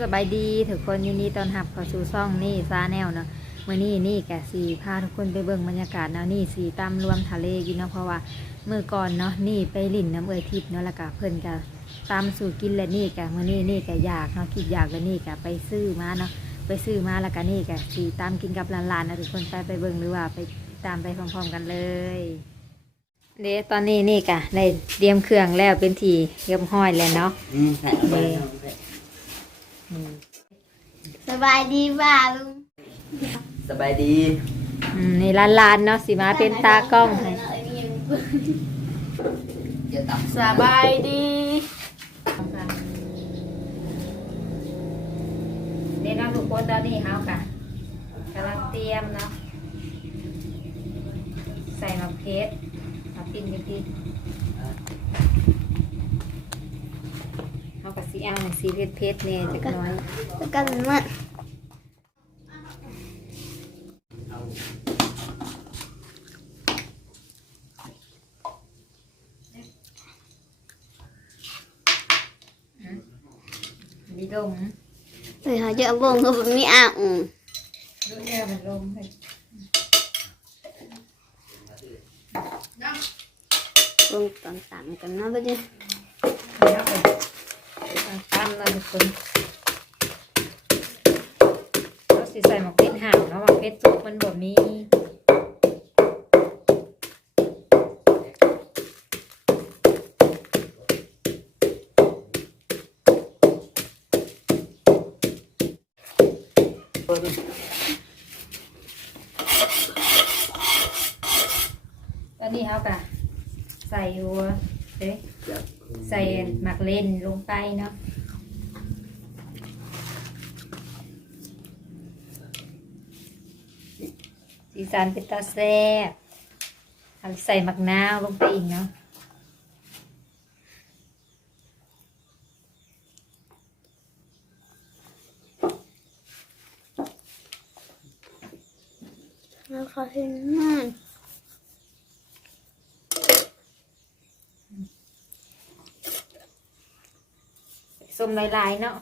สบายดีทุกคนยินดีต้อนรับเข้าสู่ช่องนี่ซาแนลเนาะเมื่อนี้นี่แกสีพาทุกคนไปเบิ่งบรรยากาศเนาะนี่สีตามรวมทะเลกินเนาะเพราะว่าเมื่อก่อนเนาะนี่ไปลิ่นน้ำเอ่ยทิพย์เนาะแล้วก็เพิ่นก็ตามสู่กินและนี่แกเมื่อนี้นี่แกอยากเนาะคิดอยากแล้วนี่แกไปซื้อมาเนาะไปซื้อมาแล้วก็นี่แกสีตามกินกับหลานๆนะทุกคนไปไปเบิ่งหรือว่าไปตามไปพร้อมๆกันเลยเดี๋ยตอนนี้นี่กะได้เตรียมเครื่องแล้วเป็นทีเรียบห้อยแล้วเนาะอืมใส่เอาไปเอาไปอืมสบายดีป่าลุงสบายดีอืมนี่ลานๆเนาะสีมาเป็นตากล้องให้เดี๋ยวตับสบายดีเดี๋ยวน้องทุกคนตอนนี้เฮากะกำลังเตรียมเนาะใส่มะเขือมาปิ้นไปปิ้น เฮากะสีเอาสีเพชรเพชรเนี่ยจักหน้อยแล้วกันมันมีลมเฮ้ยเขาจะเอาบ่งเขาแบบมีอ่างดูเนี่ยมันลมให้บ่งตอนต่างกันเนาะไปดิเดี๋ยว ไปตามเราทุกคนเราสิใส่หมะเขือห่างเนาะหมะเขือสุกมันบ่มีตอนนี้เขากะใส่หัวเด้ใส่หมักเล่นลงไปเนาะ สีสันเป็นตาแซ่บเอาใส่หมักนาวลงไปอีกเนาะแล้วเขาเห็นมันส้มลายๆเนาะ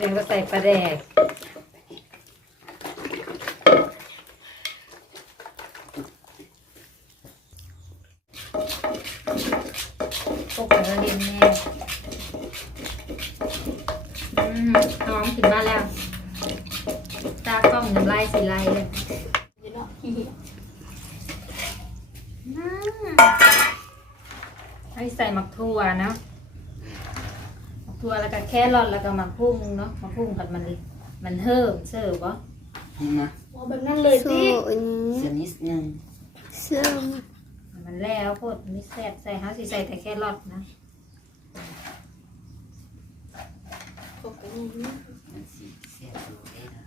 เดี๋ยวก็ใส่ ปลาแดกพวกกระเด็นแน่อืมน้องถึงบ้านแล้ว ตากล้องน้ำลายสีลายเลยให้ใส่หมักถั่วนะ ถั่วแล้วก็แครอทแล้วก็หมักพุ่งเนาะหมักพุ่งผัดมันมันเฮิมเสิร์ฟวะนะแบบนั้นเลยสิเสียนิดนึงเสื้อมันแล้วโคตรไม่แซ่บใส่ฮะสิใส่แต่แครอทนะมันสีเสียดูได้นะ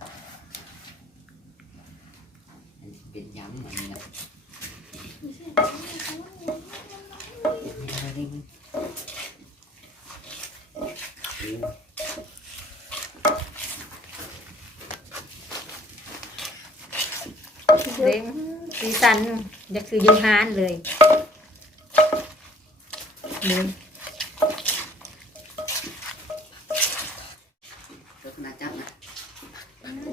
มันสิเป็นย้ำเหมือนนี้นะอะไรนี่อืม เด้ง สีสันจะคือยูฮานเลยนี่รถมาจับนะ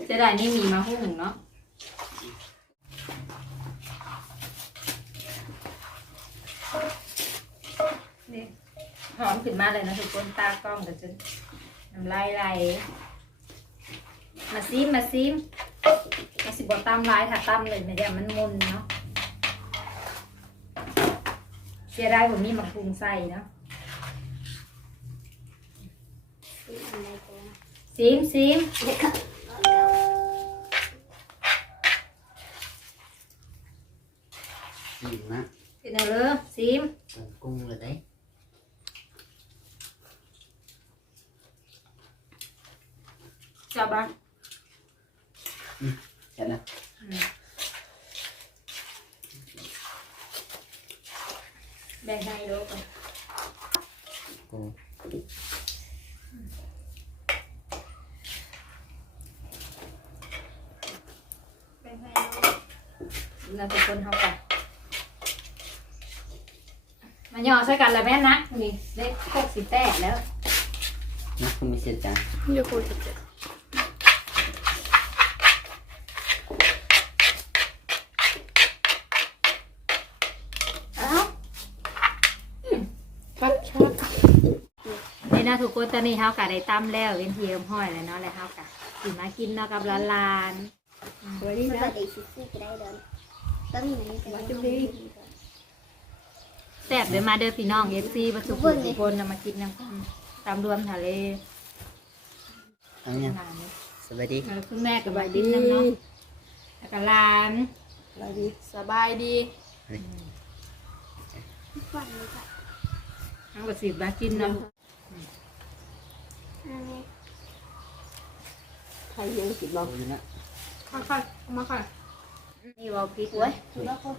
จะได้นี่มีมาหุ้งเนาะนี่หอมขึ้นมาเลยนะทุกคนตากล้องก็จะน้ำลายไหลมาซิมมาซิมมาสิ บอตามลายถ้าตามเลยไม่ได้มันมุนเนาะเสียดายผมมีมะกรูดใส่เนาะซิมซิมสีมากเป็นอะไรเลยซิมเปิดกุ้งเลยได้จับบ้าง กันนะแบ่งให้ลูกก่อนกูแบ่งให้ลูกเราเป็นคนเท่ากันมาย่อใช้กันแล้วแม่นะนี่เลขหกสิบแปดแล้ว นะคุณมีเสียจัง เดี๋ยวกูจะเจ็บ ทุกคนตอนนี้เฮากะได้ตั้มแล้วเป็นทีเอิมห้อยแล้วเนาะแล้วเฮากะสิมากินเนาะกับร้านลานสวัสดีนะเด็กซิซี่ก็ได้เดินตั้งไหนกันมาจุดีแซ่บเดี๋ยวมาเด้อพี่น้องเอฟซีประสุขุทุกคนนำมากินน้ำกันตามรวมทะเลทำยังงานนี้สวัสดีแล้วคุณแม่กับใบดินน้ำเนาะแล้วก็ร้านสบายดีสบายดี ทั้งหมดสิบมากินเนาะ ใครยังกินบ้างดูนะค่อยๆมาค่อยนี่วอลพริกโอ้ย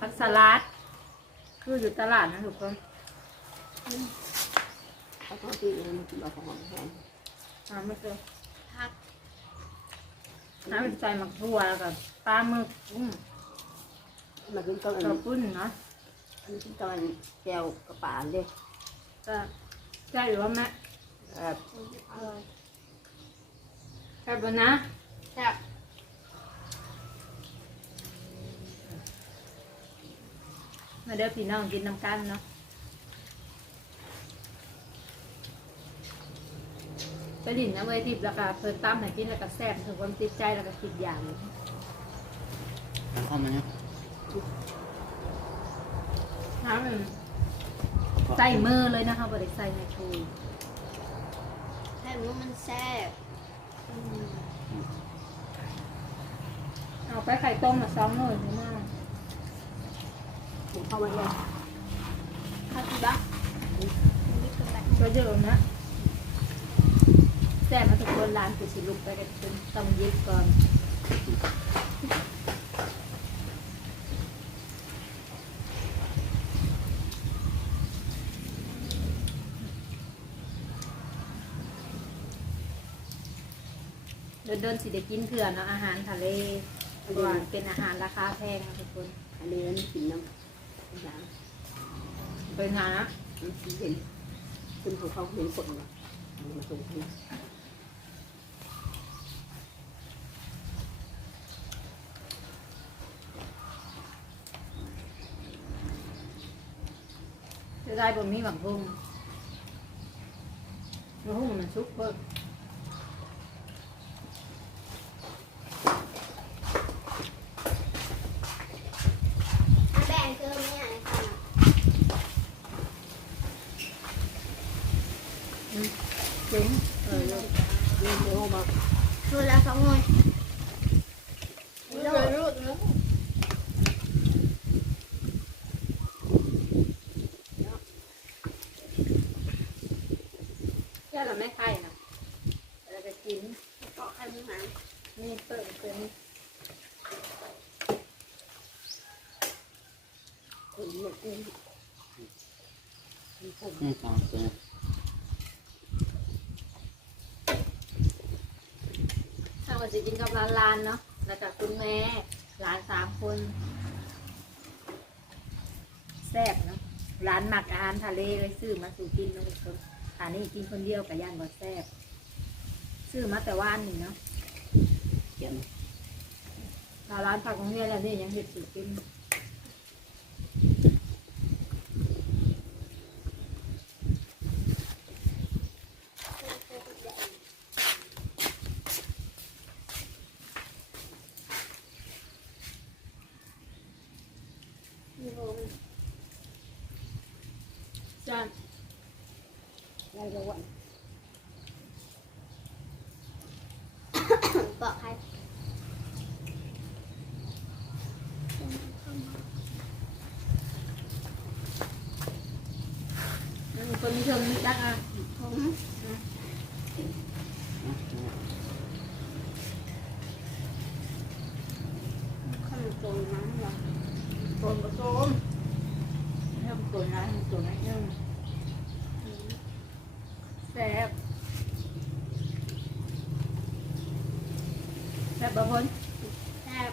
ผักสลัด คืออยู่ตลาดนะทุกคนเขาต้องกินมันกินบ้างของมันน้ำไม่เจอน้ำเป็นใส่หมักทั่วแล้วก็ปลาหมึกกุ้งมากินกับอันกระปุ้นเนาะนี้กินกับอันแก้วกระป๋านเด้ก็ใช่หรือว่าแม่ แบบแค่บนะแซ่บมาเด้อพี่น้องกินน้ำกันเนาะไปดินนะเว้ยทิพย์แล้วก็เพิ่นตั้มให้กินแล้วก็แซ่บถึงความติดใจแล้วก็คิดอย่างน้ำข้าวมันเนี่ยน้ำมันใส่มือเลยนะคะบริใส่ในชู แซ่บมันแซ่บเอาไปไข่ต้มมาซ้อมหน่อยนี่มากผมเข้ามาเลยข้าวที่บ้านก็เยอะนะแซ่บมาทุกคนร้านกุสิลุกไปกันจนต้องยิบก่อน เดินเดินๆสิได้กินเถื่อนเนาะอาหารทะเลเพราะว่าเป็นอาหารราคาแพงนะทุกคนอันนี้มันกินน้ำน้ำเป็นหานะมันเห็นคุณของเขาเห็นคนเนี่ยมาส่งที่จะได้บนมีหวังพุ่งบางพุ่งมันซุกเพิ่ม แบ่งคือเนี่ยค่ะ จริงเออลูก เดี๋ยวมาคือละสองหน่วยรูดรูดรูด แค่เราไม่ไข่นะเราจะกินเกาะใครมึงหานี่เปิดเป็นคนเยอะเองนี่กองตัวถ้าว่าจะกินกับร้านลานเนาะแล้วกับคุณแม่หลานสามคนแซ่บเนาะร้านหมักอาหารทะเลเลยซื้อมาสู่กินเนาะทุกคน อันนี้กินคนเดียวกับย่านบ่แซ่บซื้อมาแต่ว่านนี่เนาะเกี่ยวถ้าร้านผักของเรียนแล้วนี่ยังเห็ดสู่กิน จ้า ได้แล้ววันเกาะใครคนมีชมมีรักอะผม แซ่บแซ่บบะพนแซ่บ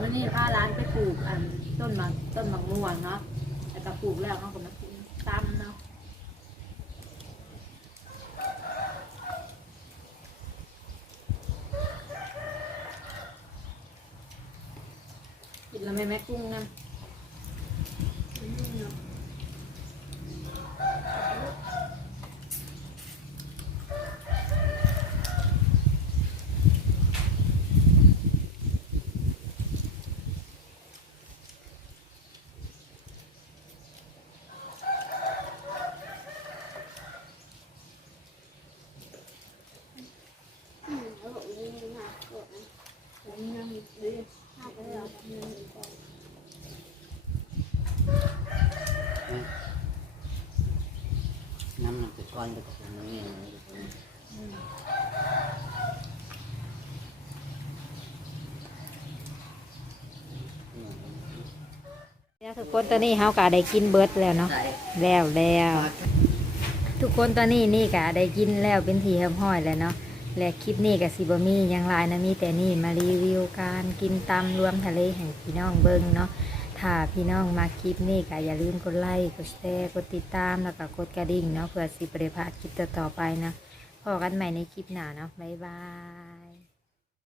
วันนี้พาร้านไปปลูกอันต้นมะต้นมะม่วงเนาะแต่ก็ปลูกแล้วเขาก็มาต้มเนาะ นก่อนน้ำหนักติดก้อนไปกับตรงนี้อย่างนี้ตรงนี้แล้วทุกคนตอนนี้เฮาก็ได้กินเบิร์ดแล้วเนาะใส่แล้วแล้วทุกคนตอนนี้นี่ก็ได้กินแล้วเป็นทีเรียบร้อยแล้วเนาะ และคลิปนี้ก็สิบ่มีหยังลายนะมีแต่นี่มารีวิวการกินตำรวมทะเลแห่งพี่น้องเบิงเนาะถ้าพี่น้องมาคลิปนี้ก็อย่าลืมกดไลค์กดแชร์กดติดตามแล้วก็กดกระดิ่งเนาะเพื่อสิบ่ได้พาคลิปต่อๆไปนะพบกันใหม่ในคลิปหน้าเนาะบ๊ายบาย